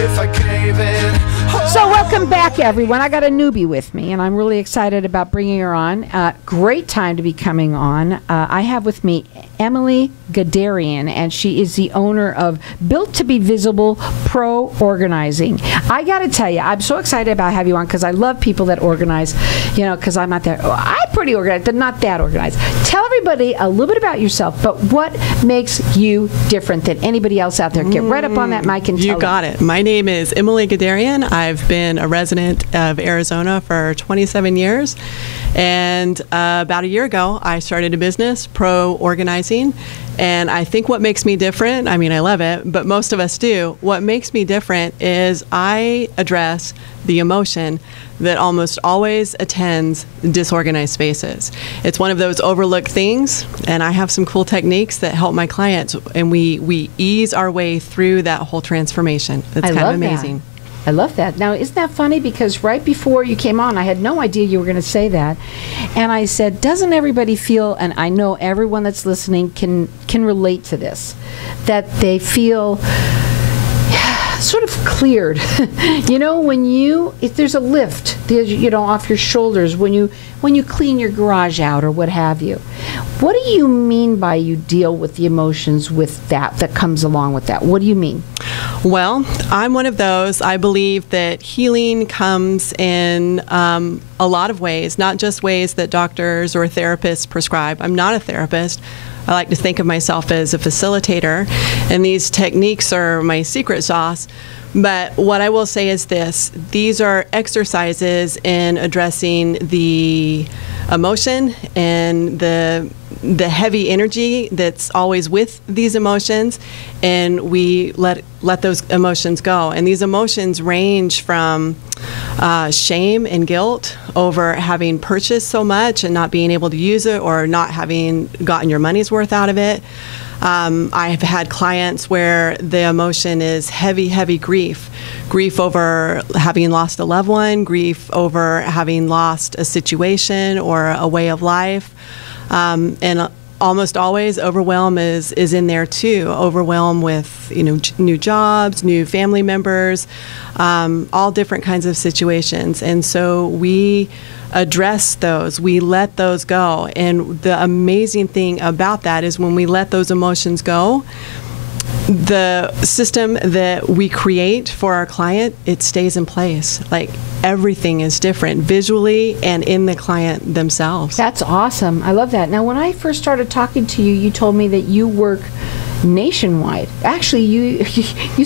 if I cave in. So welcome back, everyone. I got a newbie with me, and I'm really excited about bringing her on. Great time to be coming on. I have with me Emily Gadarian, and she is the owner of Built to Be Visible Pro Organizing. I got to tell you, I'm so excited about having you on because I love people that organize, you know, because I'm not there. Oh, I'm pretty organized, but not that organized. Tell everybody a little bit about yourself, but what makes you different than anybody else out there? Get right up on that mic and tell You got it. My name is Emily Gadarian. I've been a resident of Arizona for 27 years. And about a year ago, I started a business, Pro Organizing. And I think what makes me different, I mean, I love it, but most of us do. What makes me different is I address the emotion that almost always attends disorganized spaces. It's one of those overlooked things, and I have some cool techniques that help my clients, and we ease our way through that whole transformation. It's kind of amazing. I love that. Now, isn't that funny? Because right before you came on, I had no idea you were going to say that. And I said, doesn't everybody feel, and I know everyone that's listening can relate to this, that they feel sort of cleared. You know, if there's a lift, you know, off your shoulders when you clean your garage out or what have you. What do you mean by you deal with the emotions with that comes along with that? What do you mean? Well, I'm one of those. I believe that healing comes in a lot of ways, not just ways that doctors or therapists prescribe. I'm not a therapist. I like to think of myself as a facilitator, and these techniques are my secret sauce. But what I will say is this: these are exercises in addressing the emotion and the heavy energy that's always with these emotions, and we let those emotions go. And these emotions range from shame and guilt over having purchased so much and not being able to use it, or not having gotten your money's worth out of it. I've had clients where the emotion is heavy grief. Grief over having lost a loved one, grief over having lost a situation or a way of life. And almost always overwhelm is in there too. Overwhelm with, you know, new jobs, new family members, all different kinds of situations. And so we address those, we let those go. And the amazing thing about that is when we let those emotions go, the system that we create for our client, it stays in place. Like, everything is different visually and in the client themselves. That's awesome. I love that. Now, when I first started talking to you, you told me that you work nationwide. Actually, you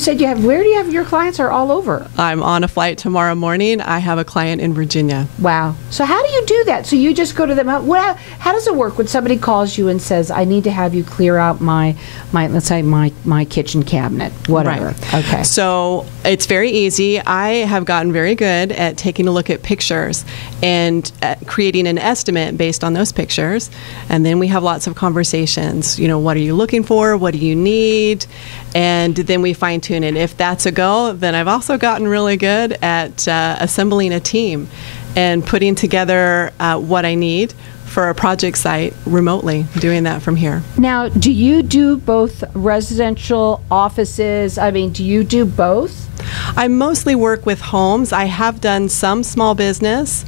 said you have, where do you have your clients? Are all over? I'm on a flight tomorrow morning. I have a client in Virginia. Wow. So how do you do that? So you just go to them. How does it work when somebody calls you and says, I need to have you clear out my let's say my kitchen cabinet, whatever. Right. Okay. So it's very easy. I have gotten very good at taking a look at pictures and creating an estimate based on those pictures. And then we have lots of conversations. You know, what are you looking for? What do you need? And then we fine tune it. If that's a go, then I've also gotten really good at assembling a team and putting together what I need for a project site remotely, doing that from here. Now, do you do both residential offices? I mean, do you do both? I mostly work with homes. I have done some small business.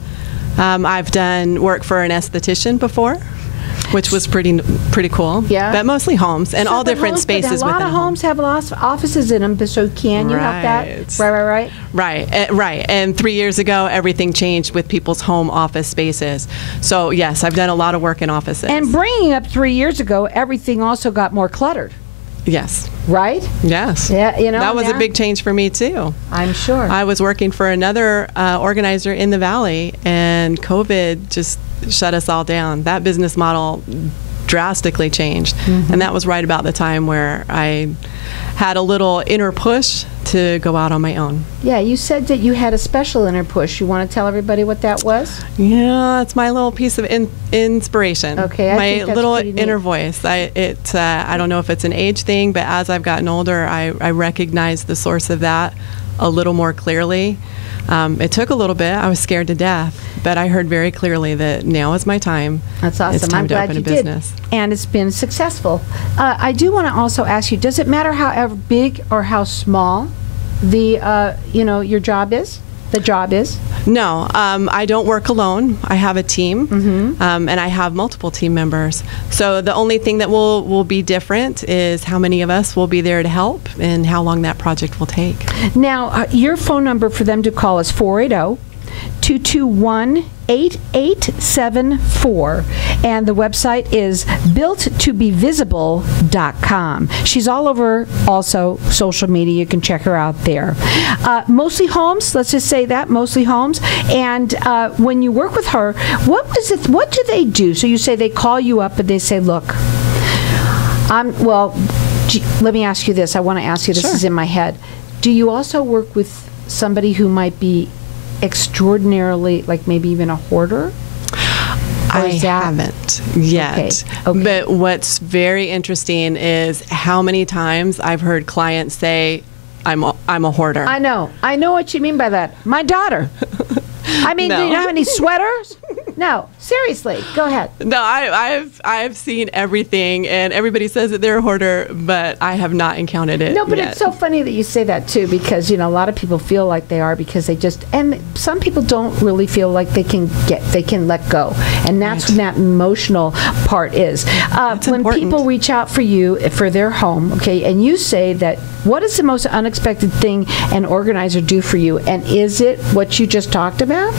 I've done work for an esthetician before, which was pretty cool. Yeah. But mostly homes and all different spaces within a home. A lot of homes have lots of offices in them, so can you help that? Right. Right. And 3 years ago, everything changed with people's home office spaces. So yes, I've done a lot of work in offices. And bringing up 3 years ago, everything also got more cluttered. Yes. Right? Yes. Yeah, you know, that was a big change for me too. I'm sure. I was working for another organizer in the Valley, and COVID just shut us all down. That business model drastically changed. Mm-hmm. And that was right about the time where I had a little inner push to go out on my own. Yeah, you said that you had a special inner push. You want to tell everybody what that was? Yeah, it's my little piece of inspiration. Okay, I think my that's little pretty neat. inner voice. I don't know if it's an age thing, but as I've gotten older, I recognize the source of that a little more clearly. It took a little bit. I was scared to death, but I heard very clearly that now is my time. That's awesome. It's time I'm to glad open you a business. did. And it's been successful. I do want to also ask you, does it matter how big or how small your job is? The job is? No, I don't work alone. I have a team, and I have multiple team members. So the only thing that will be different is how many of us will be there to help and how long that project will take. Now, your phone number for them to call is 480-221-8874, and the website is builttobevisible.com. She's all over also social media. You can check her out there. Mostly homes, let's just say that, mostly homes. And when you work with her, what do they do? So you say they call you up and they say, look, let me ask you this. I want to ask you, this is in my head. Do you also work with somebody who might be extraordinarily, like maybe even a hoarder? I haven't yet. Okay. But what's very interesting is how many times I've heard clients say, I'm a hoarder. I know what you mean by that. My daughter. I mean, No. do you have any sweaters? No, seriously. Go ahead. No, I've seen everything, and everybody says that they're a hoarder, but I have not encountered it. No, but yet. it's so funny that you say that too, because a lot of people feel like they are because they just, and some people don't really feel like they can let go, and that's when that emotional part is. When important. people reach out for you for their home, okay, and you say that, what is the most unexpected thing an organizer do for you, and is it what you just talked about?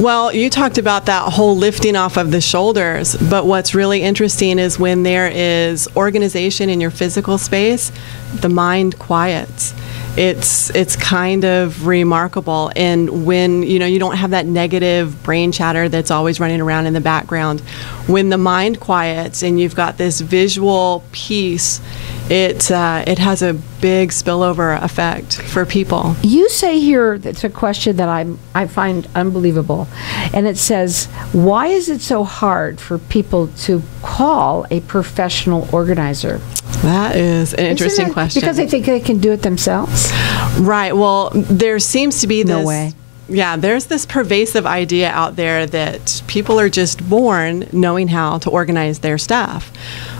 Well, you talked about that whole lifting off of the shoulders, but what's really interesting is when there is organization in your physical space, the mind quiets. It's kind of remarkable, and when you don't have that negative brain chatter that's always running around in the background, when the mind quiets and you've got this visual piece, it has a big spillover effect for people. You say here, it's a question that I find unbelievable, and it says, why is it so hard for people to call a professional organizer? That is an interesting question. Because they think they can do it themselves? Right. Well, there seems to be this... No way. Yeah, there's this pervasive idea out there that people are just born knowing how to organize their stuff.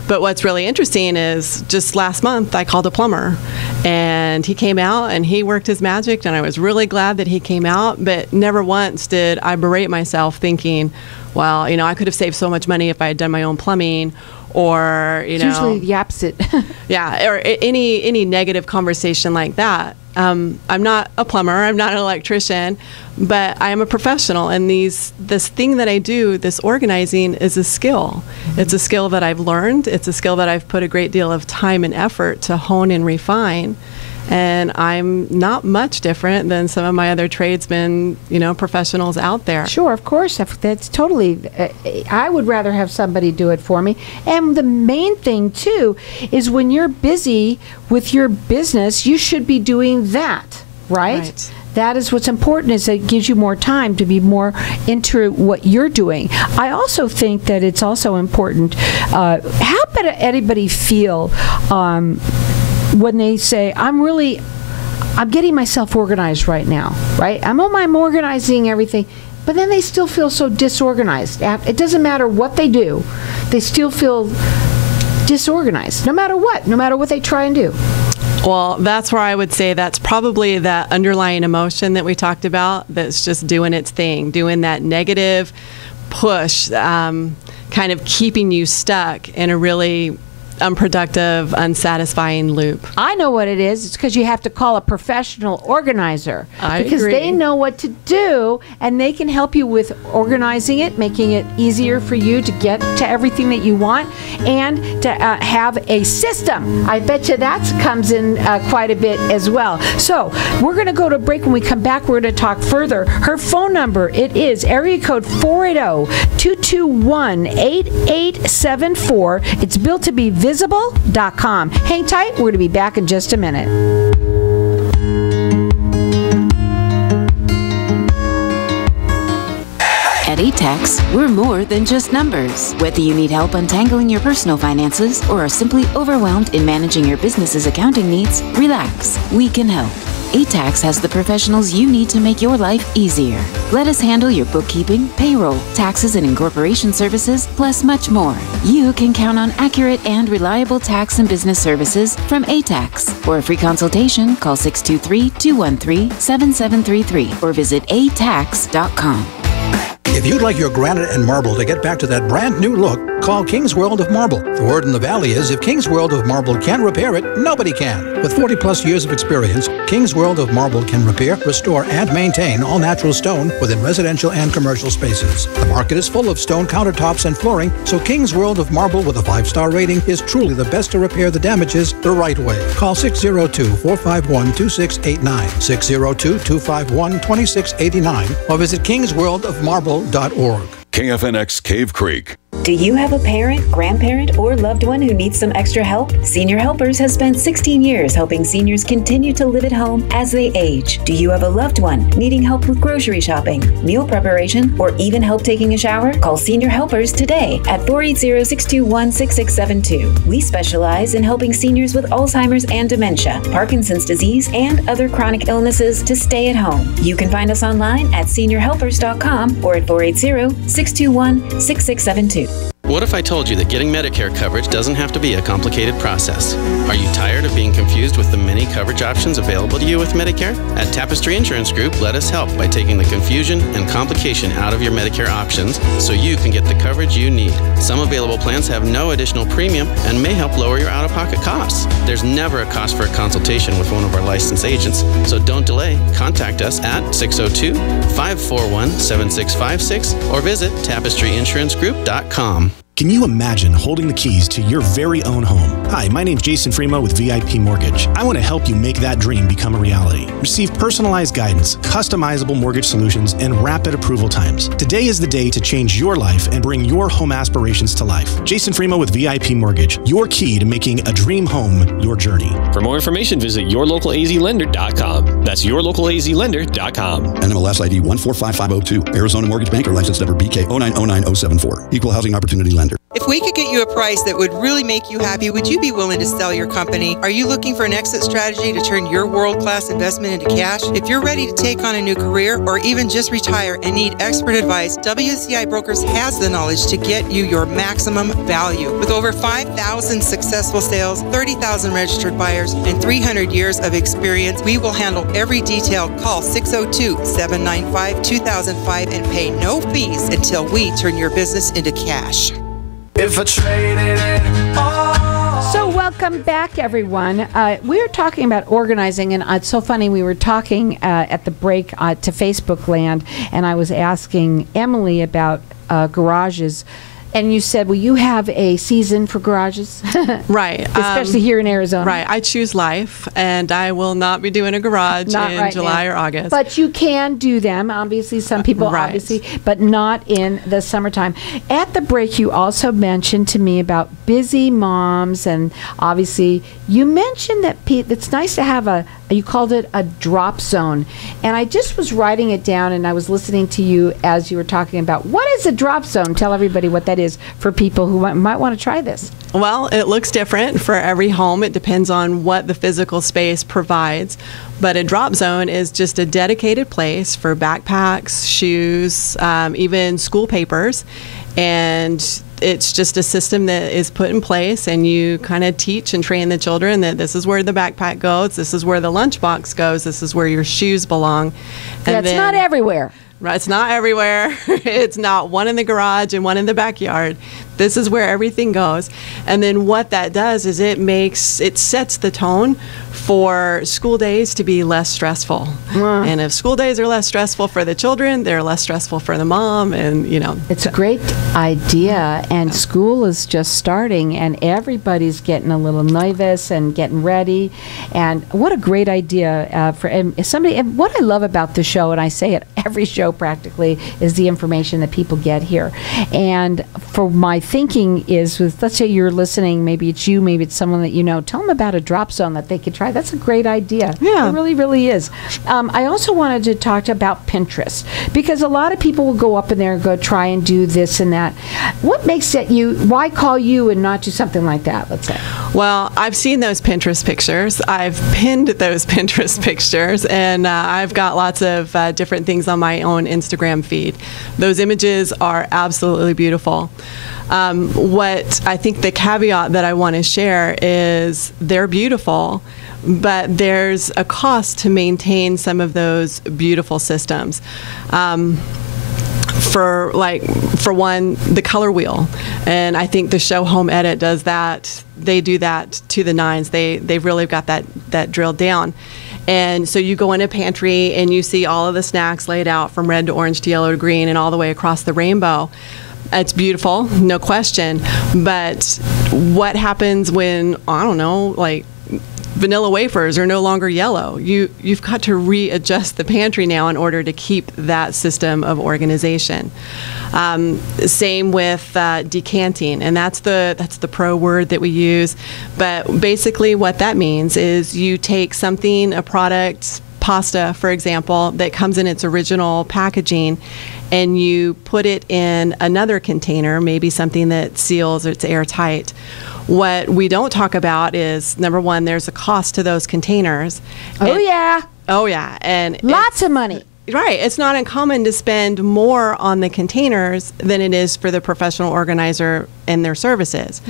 But what's really interesting is just last month I called a plumber, and he came out and he worked his magic, and I was really glad that he came out, but never once did I berate myself thinking, well, I could have saved so much money if I had done my own plumbing, or, It's usually the opposite. yeah, or any negative conversation like that. I'm not a plumber, I'm not an electrician, but I am a professional, and this thing that I do, this organizing, is a skill. It's a skill that I've learned. It's a skill that I've put a great deal of time and effort to hone and refine. And I'm not much different than some of my other tradesmen, professionals out there. Sure, of course. That's totally, I would rather have somebody do it for me. And the main thing, too, is when you're busy with your business, you should be doing that, right? That is what's important, is it gives you more time to be more into what you're doing. I also think that it's also important, how would anybody feel when they say, I'm getting myself organized right now, right? I'm organizing everything, but then they still feel so disorganized. It doesn't matter what they do, they still feel disorganized, no matter what they try and do. Well, that's where I would say that's probably that underlying emotion that we talked about that's just doing its thing, doing that negative push, kind of keeping you stuck in a really unproductive, unsatisfying loop. I know what it is. It's because you have to call a professional organizer. Because agree. they know what to do, and they can help you with organizing it, making it easier for you to get to everything that you want, and to have a system. I bet you that comes in quite a bit as well. So we're going to go to a break. When we come back, we're going to talk further. Her phone number, it is area code 480-221-8874. It's built to be visible.com. Hang tight. We're going to be back in just a minute. At ATEX, we're more than just numbers. Whether you need help untangling your personal finances or are simply overwhelmed in managing your business's accounting needs, relax. We can help. ATAX has the professionals you need to make your life easier. Let us handle your bookkeeping, payroll, taxes and incorporation services, plus much more. You can count on accurate and reliable tax and business services from ATAX. For a free consultation, call 623-213-7733 or visit atax.com. If you'd like your granite and marble to get back to that brand new look, call King's World of Marble. The word in the Valley is if King's World of Marble can't repair it, nobody can. With 40 plus years of experience, King's World of Marble can repair, restore, and maintain all natural stone within residential and commercial spaces. The market is full of stone countertops and flooring, so King's World of Marble with a 5-star rating is truly the best to repair the damages the right way. Call 602-451-2689, 602-251-2689, or visit kingsworldofmarble.org. KFNX Cave Creek. Do you have a parent, grandparent, or loved one who needs some extra help? Senior Helpers has spent 16 years helping seniors continue to live at home as they age. Do you have a loved one needing help with grocery shopping, meal preparation, or even help taking a shower? Call Senior Helpers today at 480-621-6672. We specialize in helping seniors with Alzheimer's and dementia, Parkinson's disease, and other chronic illnesses to stay at home. You can find us online at seniorhelpers.com or at 480-621-6672. What if I told you that getting Medicare coverage doesn't have to be a complicated process? Are you tired of being confused with the many coverage options available to you with Medicare? At Tapestry Insurance Group, let us help by taking the confusion and complication out of your Medicare options so you can get the coverage you need. Some available plans have no additional premium and may help lower your out-of-pocket costs. There's never a cost for a consultation with one of our licensed agents, so don't delay. Contact us at 602-541-7656 or visit tapestryinsurancegroup.com. Can you imagine holding the keys to your very own home? Hi, my name's Jason Fremo with VIP Mortgage. I want to help you make that dream become a reality. Receive personalized guidance, customizable mortgage solutions, and rapid approval times. Today is the day to change your life and bring your home aspirations to life. Jason Fremo with VIP Mortgage, your key to making a dream home your journey. For more information, visit yourlocalazlender.com. That's yourlocalazlender.com. NMLS ID 145502. Arizona Mortgage Bank or license number BK 0909074. Equal Housing Opportunity Lender. If we could get you a price that would really make you happy, would you be willing to sell your company? Are you looking for an exit strategy to turn your world-class investment into cash? If you're ready to take on a new career or even just retire and need expert advice, WCI Brokers has the knowledge to get you your maximum value. With over 5,000 successful sales, 30,000 registered buyers, and 300 years of experience, we will handle every detail. Call 602-795-2005 and pay no fees until we turn your business into cash. So welcome back, everyone. We're talking about organizing, and it's so funny. We were talking at the break to Facebook Land, and I was asking Emily about garages. And you said, well, you have a season for garages? Right. Especially here in Arizona. Right. I choose life, and I will not be doing a garage in July or August. But you can do them. Obviously, some people, obviously, but not in the summertime. At the break, you also mentioned to me about busy moms, and obviously, you mentioned that it's nice to have you called it a drop zone. And I just was writing it down, and I was listening to you as you were talking about what is a drop zone. Tell everybody what that is for people who might want to try this. Well, it looks different for every home. It depends on what the physical space provides. But a drop zone is just a dedicated place for backpacks, shoes, even school papers. And it's just a system that is put in place, and you kind of teach and train the children that this is where the backpack goes, this is where the lunchbox goes, this is where your shoes belong. And that's not everywhere. Right, it's not everywhere. It's not one in the garage and one in the backyard. This is where everything goes. And then what that does is it sets the tone for school days to be less stressful. And if school days are less stressful for the children, they're less stressful for the mom, and It's a great idea, and school is just starting, and everybody's getting a little nervous and getting ready. And what a great idea for somebody. And what I love about the show, and I say it every show practically, is the information that people get here. And for my thinking is, with, let's say you're listening, maybe it's you, maybe it's someone that you know, tell them about a drop zone that they could try. That's a great idea. Yeah. It really, really is. I also wanted to talk about Pinterest, because a lot of people will go up in there and go try and do this and that. What makes it why call you and not do something like that, let's say? Well, I've seen those Pinterest pictures. I've pinned those Pinterest pictures, and I've got lots of different things on my own Instagram feed. Those images are absolutely beautiful. What I think the caveat that I want to share is they're beautiful, but there's a cost to maintain some of those beautiful systems. For one, the color wheel, and I think the Show Home Edit does that. They do that to the nines. They've really got that drilled down. And so you go in a pantry and you see all of the snacks laid out from red to orange to yellow to green and all the way across the rainbow. It's beautiful, no question. But what happens when, I don't know, like vanilla wafers are no longer yellow? You've got to readjust the pantry now in order to keep that system of organization. Same with decanting, and that's the pro word that we use. But basically what that means is you take something, a product, pasta, for example, that comes in its original packaging, and you put it in another container, maybe something that seals or it's airtight. What we don't talk about is, number one, there's a cost to those containers. Oh, yeah. Oh, yeah. And lots of money. Right. It's not uncommon to spend more on the containers than it is for the professional organizer and their services.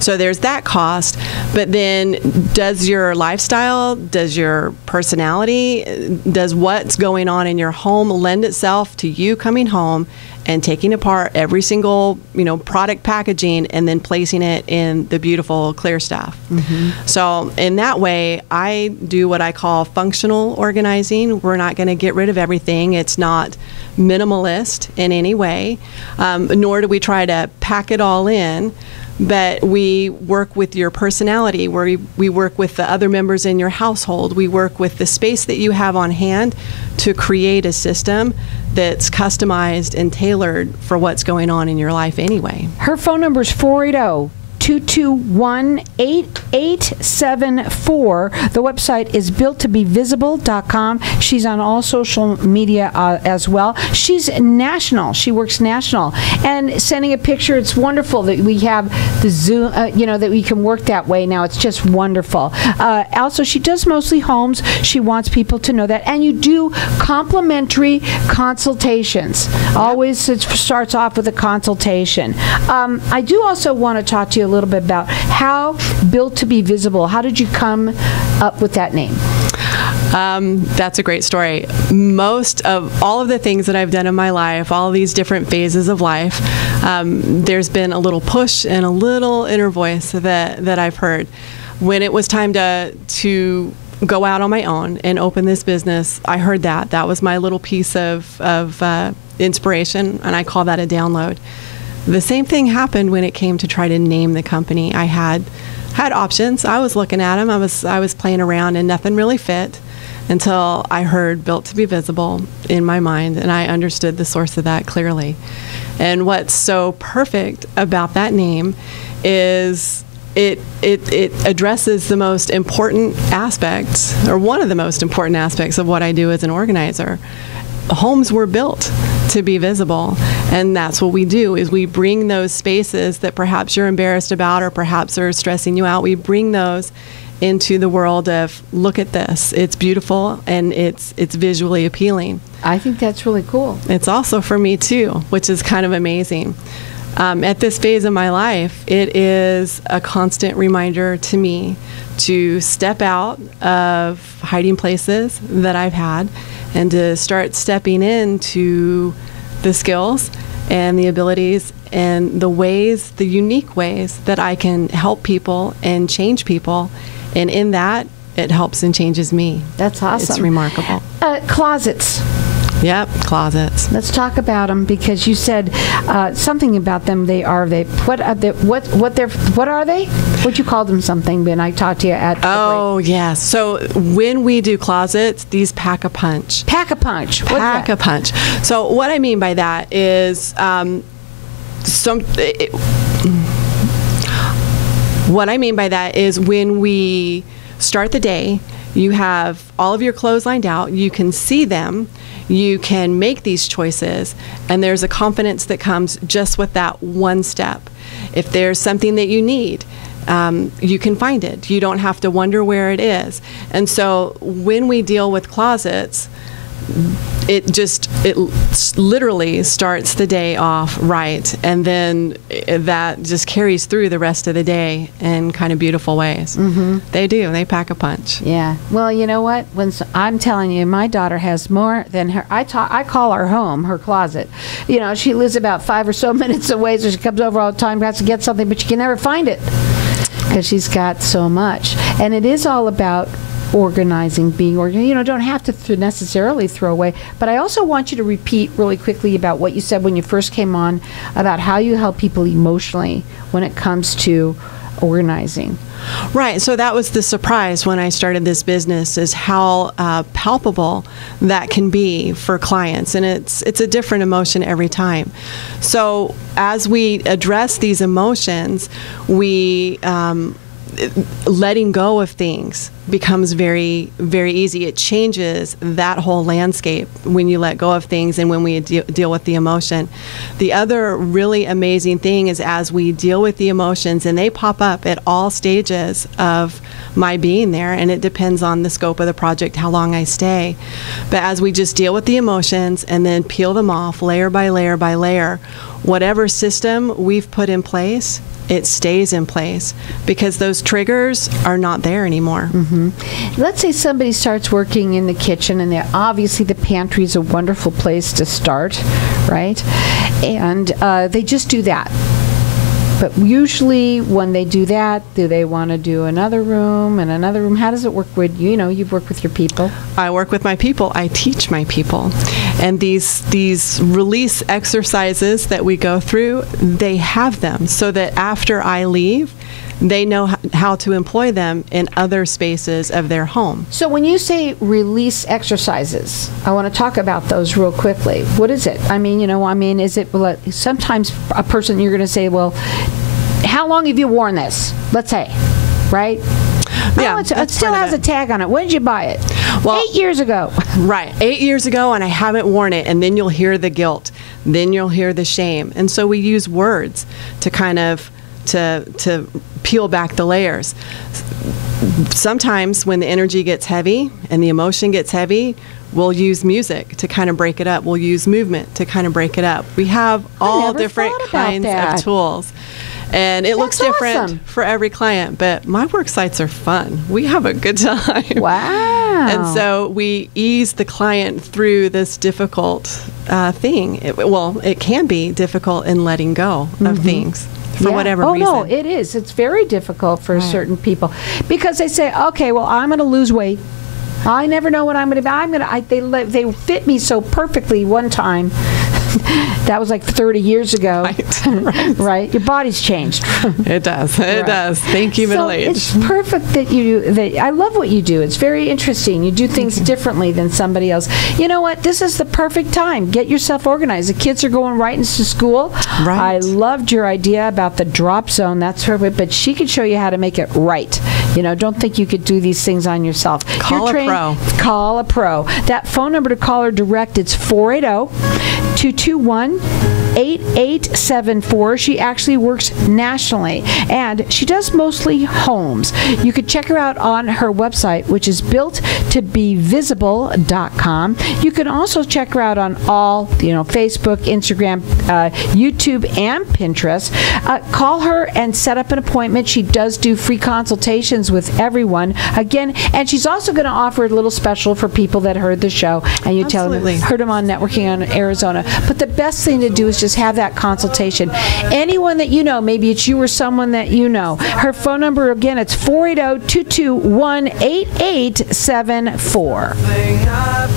So there's that cost. But then does your lifestyle, does your personality, does what's going on in your home lend itself to you coming home and taking apart every single, product packaging and then placing it in the beautiful clear stuff? So in that way, I do what I call functional organizing. We're not going to get rid of everything. It's not minimalist in any way, nor do we try to pack it all in. But we work with your personality, where we work with the other members in your household. We work with the space that you have on hand to create a system that's customized and tailored for what's going on in your life anyway. Her phone number is 480-221-8874. The website is builttobevisible.com. She's on all social media as well. She's national. She works national. And sending a picture, it's wonderful that we have the Zoom, that we can work that way now. It's just wonderful. Also, she does mostly homes. She wants people to know that. And you do complimentary consultations. Always it starts off with a consultation. I do also want to talk to you a little bit about how Built to Be Visible. How did you come up with that name? That's a great story. Most of all of the things that I've done in my life, all of these different phases of life, there's been a little push and a little inner voice that I've heard. When it was time to go out on my own and open this business, I heard that. That was my little piece of inspiration, and I call that a download. The same thing happened when it came to try to name the company. I had options. I was looking at them. I was playing around, and nothing really fit until I heard Built to Be Visible in my mind, and I understood the source of that clearly. And what's so perfect about that name is it addresses the most important aspects, or one of the most important aspects of what I do as an organizer. Homes were built to be visible, and that's what we do, is we bring those spaces that perhaps you're embarrassed about or perhaps are stressing you out. We bring those into the world of, look at this, it's beautiful and it's visually appealing. I think that's really cool. It's also for me too, which is kind of amazing. At this phase of my life, it is a constant reminder to me to step out of hiding places that I've had and to start stepping into the skills and the abilities and the ways, the unique ways that I can help people and change people. And in that, it helps and changes me. That's awesome. It's remarkable. Closets. Yep, closets. Let's talk about them, because you said something about them. What are they? What you called them something when I talked to you at the break? Yes. So when we do closets, these pack a punch. Pack a punch. Pack a punch. So what I mean by that is what I mean by that is when we start the day, you have all of your clothes lined out, you can see them, you can make these choices, and there's a confidence that comes just with that one step. If there's something that you need, you can find it. You don't have to wonder where it is. And so when we deal with closets, it literally starts the day off right, and then that just carries through the rest of the day in kind of beautiful ways. Mm-hmm. They pack a punch. Yeah. Well, you know what? I'm telling you, my daughter has more than her. I call our home her closet. You know, she lives about 5 or so minutes away, so she comes over all the time, has to get something, but she can never find it because she's got so much. And it is all about organizing, being organized. You know, don't have to necessarily throw away. But I also want you to repeat really quickly about what you said when you first came on about how you help people emotionally when it comes to organizing. Right. So that was the surprise when I started this business, is how palpable that can be for clients. And it's a different emotion every time. So as we address these emotions, we letting go of things becomes very, very easy. It changes that whole landscape when you let go of things and when we deal with the emotion. The other really amazing thing is as we deal with the emotions, and they pop up at all stages of my being there, and it depends on the scope of the project, how long I stay. But as we just deal with the emotions and then peel them off layer by layer by layer, whatever system we've put in place, it stays in place because those triggers are not there anymore. Mm-hmm. Let's say somebody starts working in the kitchen, and obviously the pantry is a wonderful place to start, right? And they just do that. But usually when they do that, do they want to do another room and another room? How does it work with you? You know, you work with your people. I work with my people. I teach my people. And these release exercises that we go through, they have them so that after I leave, they know how to employ them in other spaces of their home. So when you say release exercises, I want to talk about those real quickly. What is it? Is it sometimes a person you're going to say, well, how long have you worn this? Let's say, right? Yeah, it still has a tag on it. When did you buy it? Well, 8 years ago. Right, 8 years ago, and I haven't worn it. And then you'll hear the guilt. Then you'll hear the shame. And so we use words to kind of to peel back the layers. Sometimes when the energy gets heavy and the emotion gets heavy, we'll use music to kind of break it up. We'll use movement to kind of break it up. We have all different kinds of tools. And it looks different for every client, but my work sites are fun. We have a good time. Wow. And so we ease the client through this difficult thing. It can be difficult in letting go of things. For whatever reason. Oh, no, it is. It's very difficult for certain people because they say, okay, well, I'm going to lose weight. I never know what I'm going to be. They fit me so perfectly one time. That was like 30 years ago. Right. Right? Your body's changed. It does. It does. Thank you, middle age. It's perfect that I love what you do. It's very interesting. You do things differently than somebody else. You know what? This is the perfect time. Get yourself organized. The kids are going right into school. Right. I loved your idea about the drop zone. That's perfect. But she could show you how to make it right. You know, don't think you could do these things on yourself. Call a pro. Call a pro. That phone number to call her direct, it's 480-221-8874. She actually works nationally, and she does mostly homes. You could check her out on her website, which is builttobevisible.com. You can also check her out on all, Facebook, Instagram, YouTube, and Pinterest. Call her and set up an appointment. She does do free consultations with everyone. Again, and she's also going to offer a little special for people that heard the show, and you heard them on Networking on Arizona. But the best thing to do is just have that consultation. Anyone that you know, maybe it's you or someone that you know. Her phone number, again, it's 480-221-8874.